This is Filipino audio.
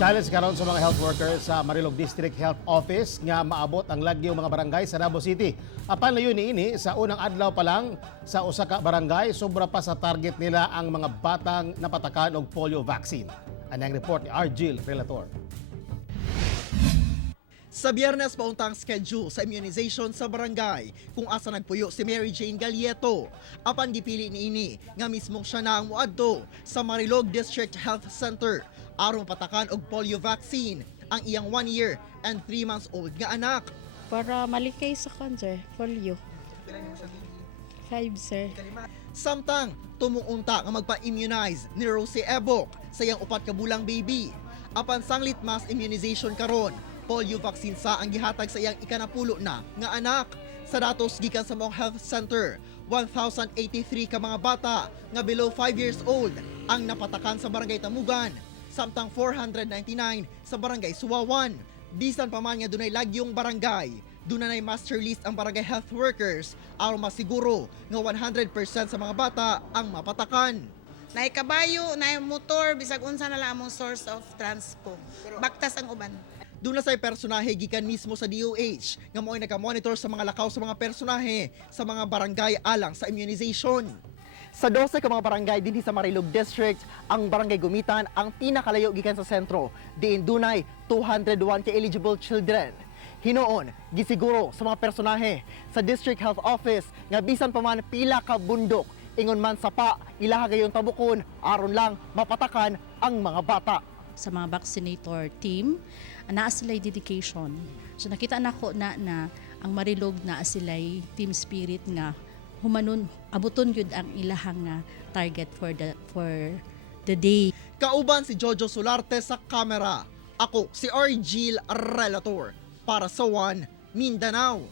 Challenge karon sa mga health workers sa Marilog District Health Office nga maabot ang lagyong mga barangay sa Davao City. Apan layo niini sa unang adlaw pa lang sa usa ka barangay, sobra pa sa target nila ang mga batang napatakan og polio vaccine. Anang report ni Argil Relator. Sa Biyernes pauntang schedule sa immunization sa barangay kung asa nagpuyo si Mary Jane Galieto. Apan gipili niini nga mismong siya na ang muadto sa Marilog District Health Center aron patakan og polio vaccine ang iyang 1 year and 3 months old nga anak. Para malikay sa cancer, polio. 5, sir. Samtang tumuunta nga magpa-immunize ni Rosie Ebok sa iyang 4 ka bulang baby. Apan sanglit mass immunization karon, polio vaccine sa ang gihatag sa iyang ikanapulo na nga anak. Sa datos gikan sa Mong Health Center, 1,083 ka mga bata nga below 5 years old ang napatakan sa Barangay Tamugan, samtang 499 sa Barangay Suwawan. Bisan pa man nga dunay lagyong barangay, dunay master list ang barangay health workers aron masiguro nga 100% sa mga bata ang mapatakan. Naay kabayo, naay motor, bisag unsa na lang among source of transpo. Baktas ang uban. Doon na say personahe gikan mismo sa DOH nga mo'y nakamonitor sa mga lakaw sa mga personahe sa mga barangay alang sa immunization. Sa 12 ka mga barangay dinhi sa Marilog District, ang barangay Gumitan ang pinakalayo gikan sa sentro, diin dunay 201 ka eligible children. Hinoon, gisiguro sa mga personahe sa District Health Office nga bisan pa man pila ka bundok, ingon man sa pa, ilaha gayon tabukon aron lang mapatakan ang mga bata. Sa mga vaccinator team, naa sila'y dedication. So nakita nako na ang Marilog na sila'y team spirit nga humanon abuton gyud ang ilahang nga target for the day. Kauban si Jojo Solarte sa kamera. Ako si Argil Relator para sa One Mindanao.